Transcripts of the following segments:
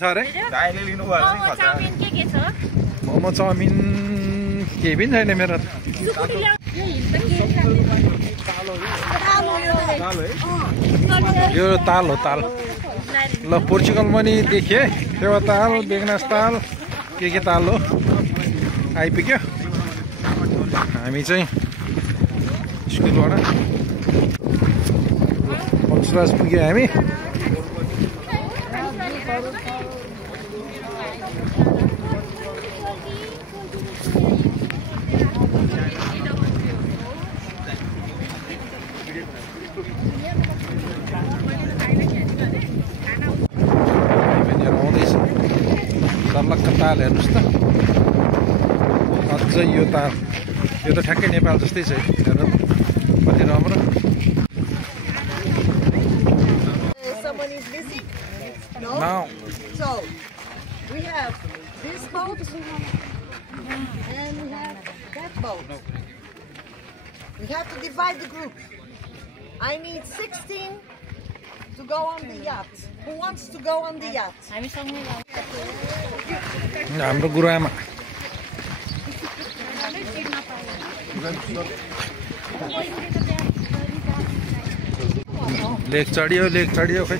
छ रे मोमो चाउमिन केही पनि छैन मेरो यो ताल हो ताल ल पोर्चुगलमा नि देखे त्यो ताल बेगनास ताल के ताल हो आइपुग्यो हामी चाहिँ स्कुलबाट पक्षराज पुग्यो हामी सर्लक्क ताल हेर्नुहोस् त अझै यो ताल यो त ठ्याक्कै नेपाल जस्तै छ हेर्नु कति राम्रो No. So we have this boat and we have that boat. We have to divide the group. I need 16 to go on the yacht. Who wants to go on the yacht? हाम्रो गुरुआमा लेक चढियो खै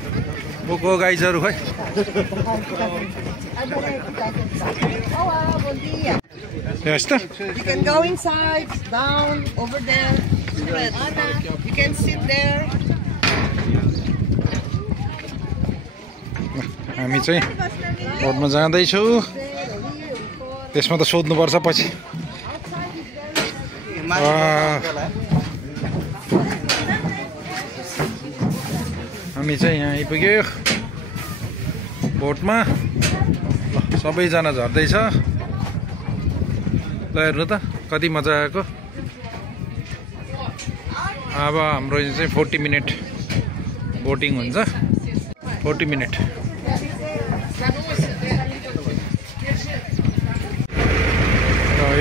बोको गाइजहरु खै Yes, you can go inside, down, over there. You can sit there. हामी चाहिँ बोटमा जाँदै छौ त्यसमा त सोध्नु पर्छ पछि हामी चाहिँ यहाँ आइपुग्यो बोटमा ल सबैजना झर्दैछ ल हेर्नु त कति मजा आएको अब हाम्रो चाहिँ 40 मिनट बोटिङ हुन्छ 40 मिनट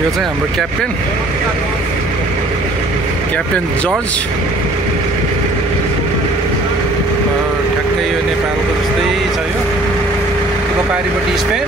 यो चाहिँ हाम्रो क्याप्टेन जर्ज ठ्याक्कै यो नेपालको जस्तै छ यो पारिपट्टि स्पेन